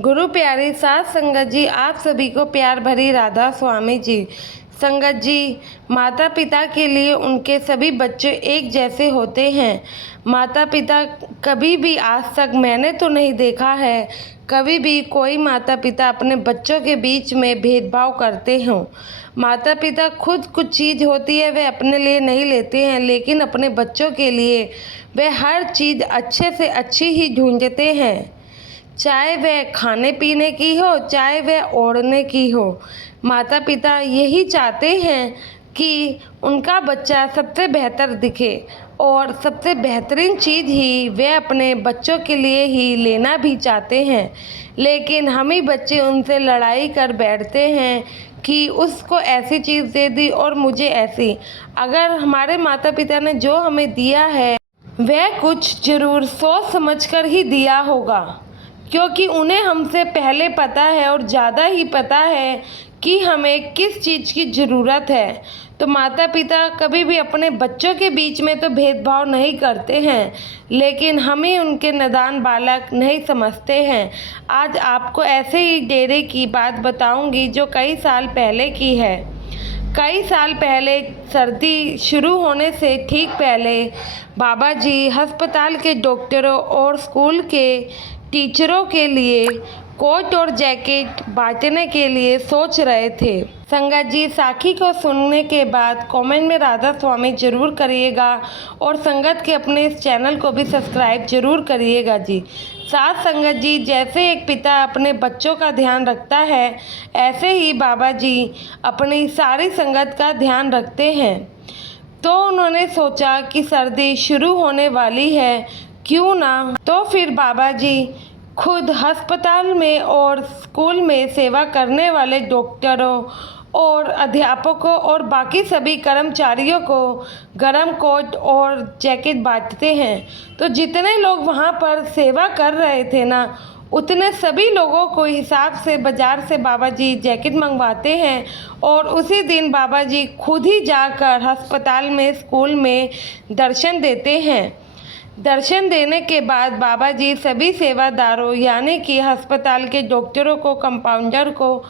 गुरु प्यारी साध संगत जी, आप सभी को प्यार भरी राधा स्वामी जी। संगत जी, माता पिता के लिए उनके सभी बच्चे एक जैसे होते हैं। माता पिता कभी भी आज तक मैंने तो नहीं देखा है कभी भी कोई माता पिता अपने बच्चों के बीच में भेदभाव करते हों। माता पिता खुद कुछ चीज़ होती है वे अपने लिए नहीं लेते हैं, लेकिन अपने बच्चों के लिए वे हर चीज़ अच्छे से अच्छी ही ढूंढते हैं, चाहे वह खाने पीने की हो चाहे वह ओढ़ने की हो। माता पिता यही चाहते हैं कि उनका बच्चा सबसे बेहतर दिखे और सबसे बेहतरीन चीज़ ही वे अपने बच्चों के लिए ही लेना भी चाहते हैं, लेकिन हम ही बच्चे उनसे लड़ाई कर बैठते हैं कि उसको ऐसी चीज़ दे दी और मुझे ऐसी। अगर हमारे माता पिता ने जो हमें दिया है वह कुछ ज़रूर सोच समझकर ही दिया होगा, क्योंकि उन्हें हमसे पहले पता है और ज़्यादा ही पता है कि हमें किस चीज़ की ज़रूरत है। तो माता पिता कभी भी अपने बच्चों के बीच में तो भेदभाव नहीं करते हैं, लेकिन हमें उनके नादान बालक नहीं समझते हैं। आज आपको ऐसे ही डेरे की बात बताऊंगी जो कई साल पहले की है। कई साल पहले सर्दी शुरू होने से ठीक पहले बाबा जी अस्पताल के डॉक्टरों और स्कूल के टीचरों के लिए कोट और जैकेट बांटने के लिए सोच रहे थे। संगत जी, साखी को सुनने के बाद कमेंट में राधा स्वामी जरूर करिएगा और संगत के अपने इस चैनल को भी सब्सक्राइब जरूर करिएगा जी। साथ संगत जी, जैसे एक पिता अपने बच्चों का ध्यान रखता है, ऐसे ही बाबा जी अपनी सारी संगत का ध्यान रखते हैं। तो उन्होंने सोचा कि सर्दी शुरू होने वाली है, क्यों ना तो फिर बाबा जी खुद अस्पताल में और स्कूल में सेवा करने वाले डॉक्टरों और अध्यापकों और बाकी सभी कर्मचारियों को गर्म कोट और जैकेट बांटते हैं। तो जितने लोग वहाँ पर सेवा कर रहे थे ना, उतने सभी लोगों को हिसाब से बाज़ार से बाबा जी जैकेट मंगवाते हैं और उसी दिन बाबा जी खुद ही जाकर अस्पताल में स्कूल में दर्शन देते हैं। दर्शन देने के बाद बाबा जी सभी सेवादारों यानी कि अस्पताल के डॉक्टरों को, कंपाउंडर को,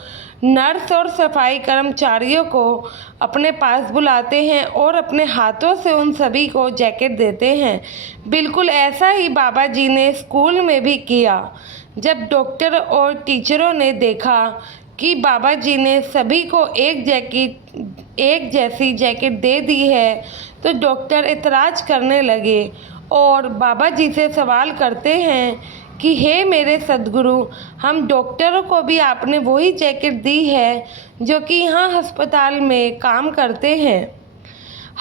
नर्स और सफाई कर्मचारियों को अपने पास बुलाते हैं और अपने हाथों से उन सभी को जैकेट देते हैं। बिल्कुल ऐसा ही बाबा जी ने स्कूल में भी किया। जब डॉक्टर और टीचरों ने देखा कि बाबा जी ने सभी को एक जैसी जैकेट दे दी है, तो डॉक्टर इतराज़ करने लगे और बाबा जी से सवाल करते हैं कि हे मेरे सद्गुरु, हम डॉक्टरों को भी आपने वही जैकेट दी है जो कि यहाँ अस्पताल में काम करते हैं।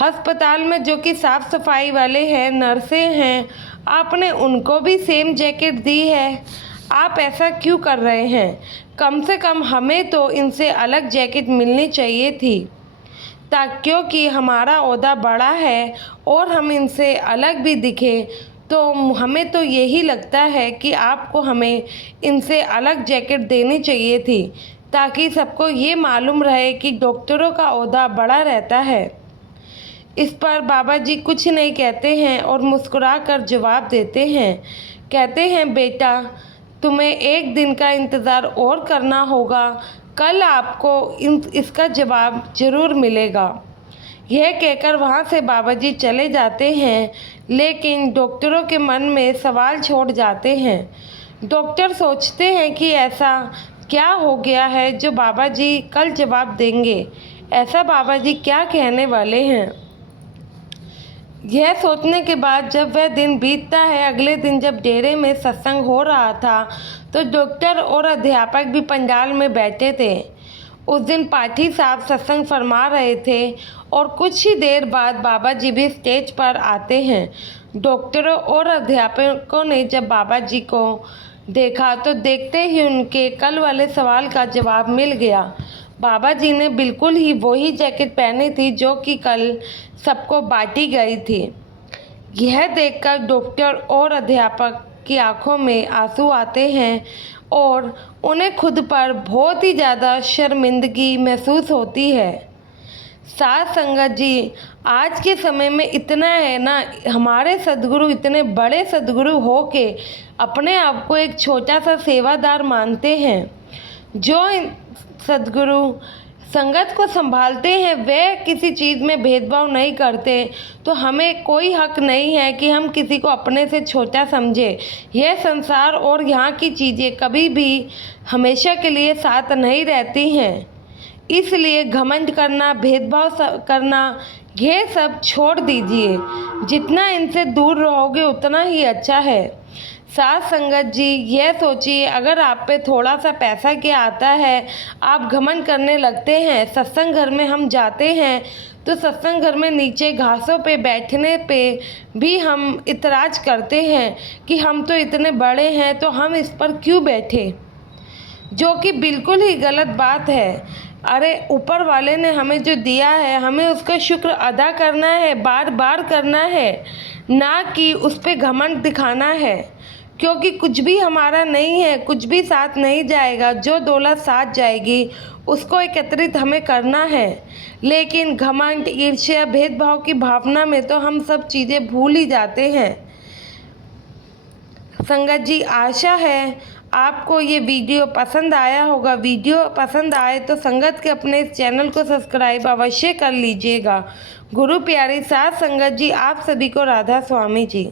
अस्पताल में जो कि साफ़ सफाई वाले हैं, नर्सें हैं, आपने उनको भी सेम जैकेट दी है। आप ऐसा क्यों कर रहे हैं? कम से कम हमें तो इनसे अलग जैकेट मिलनी चाहिए थी, क्योंकि हमारा ओहदा बड़ा है और हम इनसे अलग भी दिखे, तो हमें तो यही लगता है कि आपको हमें इनसे अलग जैकेट देनी चाहिए थी, ताकि सबको ये मालूम रहे कि डॉक्टरों का ओहदा बड़ा रहता है। इस पर बाबा जी कुछ नहीं कहते हैं और मुस्कुराकर जवाब देते हैं। कहते हैं, बेटा तुम्हें एक दिन का इंतज़ार और करना होगा, कल आपको इसका जवाब ज़रूर मिलेगा। यह कहकर वहाँ से बाबा जी चले जाते हैं, लेकिन डॉक्टरों के मन में सवाल छोड़ जाते हैं। डॉक्टर सोचते हैं कि ऐसा क्या हो गया है जो बाबा जी कल जवाब देंगे, ऐसा बाबा जी क्या कहने वाले हैं। यह सोचने के बाद जब वह दिन बीतता है, अगले दिन जब डेरे में सत्संग हो रहा था, तो डॉक्टर और अध्यापक भी पंडाल में बैठे थे। उस दिन पाठी साहब सत्संग फरमा रहे थे और कुछ ही देर बाद बाबा जी भी स्टेज पर आते हैं। डॉक्टरों और अध्यापकों ने जब बाबा जी को देखा तो देखते ही उनके कल वाले सवाल का जवाब मिल गया। बाबा जी ने बिल्कुल ही वही जैकेट पहनी थी जो कि कल सबको बांटी गई थी। यह देखकर डॉक्टर और अध्यापक की आंखों में आंसू आते हैं और उन्हें खुद पर बहुत ही ज़्यादा शर्मिंदगी महसूस होती है। साथ संगत जी, आज के समय में इतना है ना, हमारे सद्गुरु इतने बड़े सद्गुरु हो के अपने आप को एक छोटा सा सेवादार मानते हैं। जो सद्गुरु संगत को संभालते हैं वे किसी चीज़ में भेदभाव नहीं करते, तो हमें कोई हक नहीं है कि हम किसी को अपने से छोटा समझें। यह संसार और यहाँ की चीज़ें कभी भी हमेशा के लिए साथ नहीं रहती हैं, इसलिए घमंड करना, भेदभाव करना, ये सब छोड़ दीजिए। जितना इनसे दूर रहोगे उतना ही अच्छा है। साथ संगत जी, यह सोचिए, अगर आप पे थोड़ा सा पैसा क्या आता है, आप घमंड करने लगते हैं। सत्संग घर में हम जाते हैं तो सत्संग घर में नीचे घासों पे बैठने पे भी हम इतराज करते हैं कि हम तो इतने बड़े हैं तो हम इस पर क्यों बैठे, जो कि बिल्कुल ही गलत बात है। अरे ऊपर वाले ने हमें जो दिया है, हमें उसका शुक्र अदा करना है, बार बार करना है, ना कि उस पर घमंड दिखाना है। क्योंकि कुछ भी हमारा नहीं है, कुछ भी साथ नहीं जाएगा। जो दौलत साथ जाएगी उसको एकत्रित हमें करना है, लेकिन घमंड, ईर्ष्या, भेदभाव की भावना में तो हम सब चीज़ें भूल ही जाते हैं। संगत जी, आशा है आपको ये वीडियो पसंद आया होगा। वीडियो पसंद आए तो संगत के अपने इस चैनल को सब्सक्राइब अवश्य कर लीजिएगा। गुरु प्यारी साथ संगत जी, आप सभी को राधा स्वामी जी।